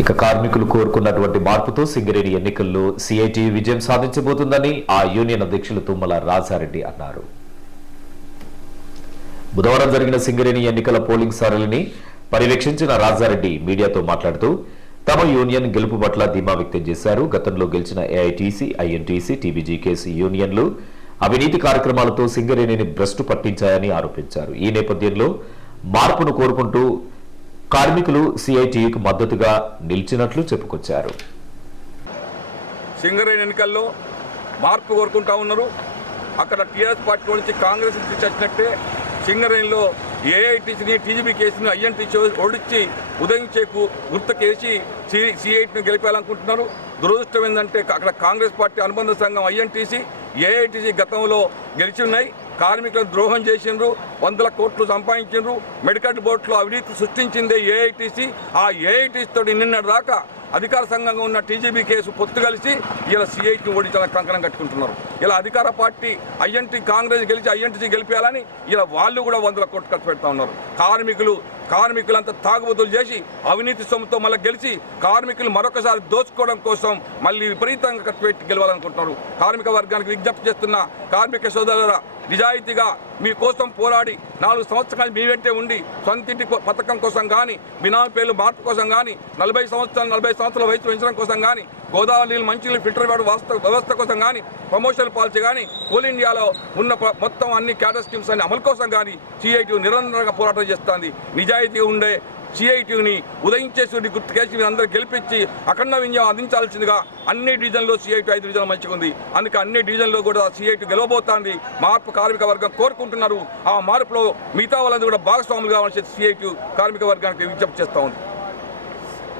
ఇక కార్మికులు కోరుకున్నటువంటి మార్పుతో సింగరేణి ఎన్నికల్లో సిఐటి విజయం సాధించబోతుందని ఆ యూనియన్ అధ్యక్షులు తుమ్మల రాజారెడ్డి అన్నారు. బుధవారం జరిగిన సింగరేణి ఎన్నికల పోలింగ్ సరళిని పర్యవేక్షించిన రాజారెడ్డి మీడియాతో మాట్లాడుతూ తమ యూనియన్ గెలుపు పట్ల ధీమా వ్యక్తం చేశారు. గతంలో గెలిచిన ఏఐటీసీ ఐఎన్టీసీ టీబీజీకేసీ యూనియన్లు అవినీతి కార్యక్రమాలతో సింగరేణిని భ్రష్టు పట్టించాయని ఆరోపించారు. ఈ నేపథ్యంలో మార్పును కోరుకుంటూ కార్మికులు సిఐటియుకు మద్దతుగా నిలిచినట్లు చెప్పుకొచ్చారు. సింగరేణి ఎన్నికల్లో మార్పు కోరుకుంటా ఉన్నారు. అక్కడ టీఆర్ఎస్ పార్టీ నుంచి కాంగ్రెస్ నుంచి వచ్చినట్టే సింగరేణిలో ఏఐటీసీని టీజీబీ కేసుని ఐఎన్టీసీ ఓడించి ఉదయించేకు గుర్తుకేసి సి సిఐటిని గెలిపాలనుకుంటున్నారు. దురదృష్టం ఏంటంటే అక్కడ కాంగ్రెస్ పార్టీ అనుబంధ సంఘం ఐఎన్టీసీ ఏఐటీసీ గతంలో గెలిచి ఉన్నాయి. కార్మికులను ద్రోహం చేసిండ్రు వందల కోట్లు సంపాదించిండ్రు మెడికల్ బోర్డులో అవినీతి సృష్టించిందే ఏఐటీసీ. ఆ ఏఐటీసీ తోటి నిన్నటి దాకా అధికార సంఘంగా ఉన్న టీజీబీ కేసు పొత్తు కలిసి ఇలా సిఐటిని ఓడించాలని కంకణం కట్టుకుంటున్నారు. ఇలా అధికార పార్టీ ఐఎన్టీ కాంగ్రెస్ గెలిచి ఐఎన్టీసీ గెలిపేయాలని ఇలా వాళ్ళు కూడా వందల కోట్లు ఖర్చు పెడతా ఉన్నారు. కార్మికులు కార్మికులంతా తాగుబోతులు చేసి అవినీతి సొమ్ముతో మళ్ళీ గెలిచి కార్మికులు మరొకసారి దోచుకోవడం కోసం మళ్ళీ విపరీతంగా ఖర్చు పెట్టి గెలవాలనుకుంటున్నారు. కార్మిక వర్గానికి విజ్ఞప్తి చేస్తున్న కార్మిక సోదరుల నిజాయితీగా మీ కోసం పోరాడి నాలుగు సంవత్సరాలు మీ వెంటే ఉండి సొంతింటి పథకం కోసం కానీ బినామీ పేర్లు మార్పు కోసం కానీ నలభై సంవత్సరాలు నలభై సంవత్సరాల వయసు పెంచడం కోసం కానీ గోదావరి నీళ్ళు మంచి నీళ్ళు ఫిల్టర్ వాడు వ్యవస్థ కోసం కానీ ప్రమోషన్ పాలసీ కానీ కోల్ ఇండియాలో ఉన్న మొత్తం అన్ని క్యాడర్ స్కీమ్స్ అన్ని అమలు కోసం కానీ సిఐటి నిరంతరంగా పోరాటం చేస్తుంది. నిజాయితీగా ఉండే సిఐటిని ఉదయించే సూర్యుడి గుర్తుకేసి మీరందరూ గెలిపించి అఖండ విజయం అందించాల్సిందిగా అన్ని డివిజన్లో సిఐటి ఐదు డివిజన్లు మంచిగా ఉంది. అందుకే అన్ని డివిజన్లో కూడా సిఐటి గెలవబోతోంది. మార్పు కార్మిక వర్గం కోరుకుంటున్నారు. ఆ మార్పులో మిగతా వాళ్ళందరూ కూడా భాగస్వాములు కావాల్సి సిఐటి కార్మిక వర్గానికి విజ్ఞప్తి చేస్తూ ఉంది.